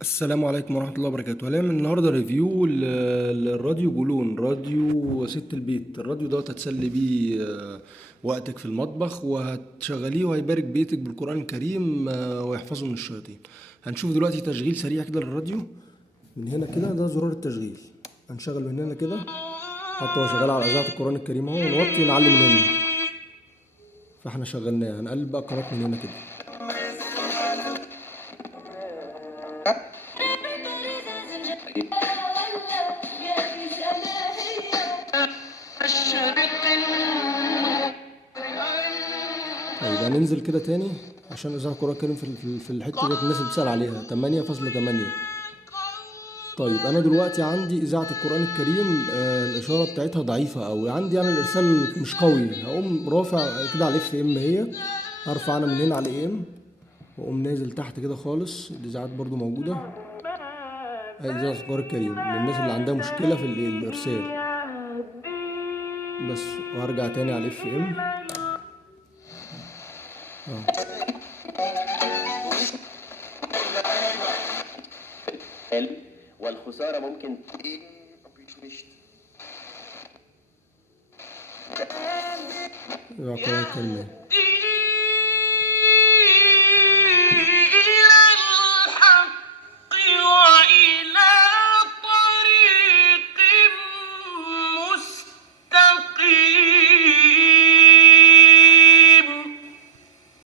السلام عليكم ورحمة الله وبركاته. هنعمل النهاردة ريفيو للراديو جولون، راديو ست البيت. الراديو ده هتسلي بيه وقتك في المطبخ، وهتشغليه وهيبارك بيتك بالقرآن الكريم ويحفظه من الشياطين. هنشوف دلوقتي تشغيل سريع كده للراديو. من هنا كده ده زرار التشغيل، هنشغل من هنا كده. حتى هو شغال على إذاعة القرآن الكريم اهو، نوطي ونعلي من هنا. فاحنا شغلناه، هنقلب بقى القناة من هنا كده. طيب هننزل كده تاني عشان إذاعة القرآن الكريم في الحتة ديت الناس بتسأل عليها 8.8. طيب أنا دلوقتي عندي إذاعة القرآن الكريم الإشارة بتاعتها ضعيفة أوي عندي، يعني الإرسال مش قوي. هقوم رافع كده على اف ام، هي هرفع أنا من هنا على ام، وأقوم نازل تحت كده خالص. الإذاعات برضو موجودة، إذاعة القرآن الكريم للناس اللي عندها مشكلة في الإرسال بس. وهرجع تاني على الاف ام اه. والخسارة ممكن إذاعة القرآن الكريم اهي.